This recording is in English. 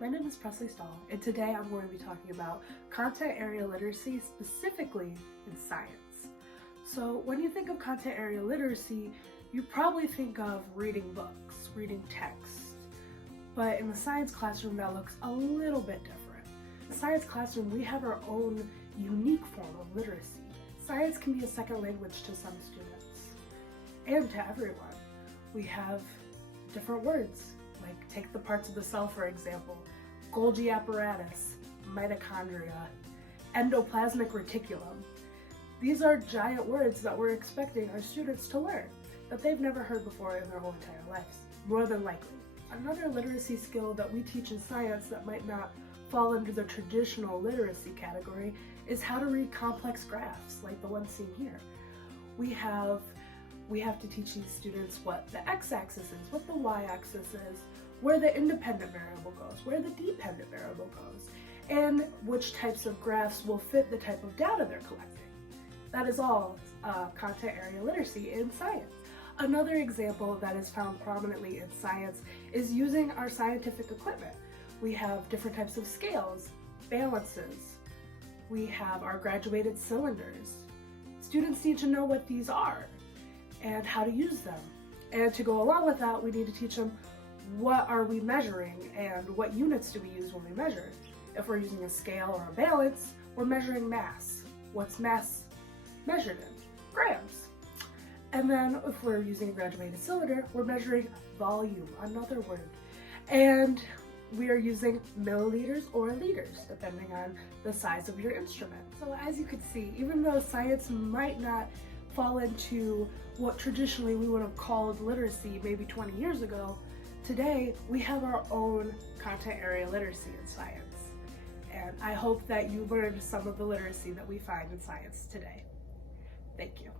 My name is Presley Stahl, and today I'm going to be talking about content area literacy, specifically in science. So when you think of content area literacy, you probably think of reading books, reading text, but in the science classroom that looks a little bit different. In the science classroom, we have our own unique form of literacy. Science can be a second language to some students, and to everyone. We have different words, like take the parts of the cell for example, Golgi apparatus, mitochondria, endoplasmic reticulum. These are giant words that we're expecting our students to learn that they've never heard before in their whole entire lives, more than likely. Another literacy skill that we teach in science that might not fall under the traditional literacy category is how to read complex graphs like the one seen here. We have to teach these students what the x-axis is, what the y-axis is, where the independent variable goes, where the dependent variable goes, and which types of graphs will fit the type of data they're collecting. That is all content area literacy in science. Another example that is found prominently in science is using our scientific equipment. We have different types of scales, balances. We have our graduated cylinders. Students need to know what these are and how to use them. And to go along with that, we need to teach them what are we measuring and what units do we use when we measure. If we're using a scale or a balance, we're measuring mass. What's mass measured in? Grams. And then if we're using a graduated cylinder, we're measuring volume, another word. And we are using milliliters or liters, depending on the size of your instrument. So as you can see, even though science might not fall into what traditionally we would have called literacy maybe 20 years ago, today we have our own content area literacy in science. And I hope that you learned some of the literacy that we find in science today. Thank you.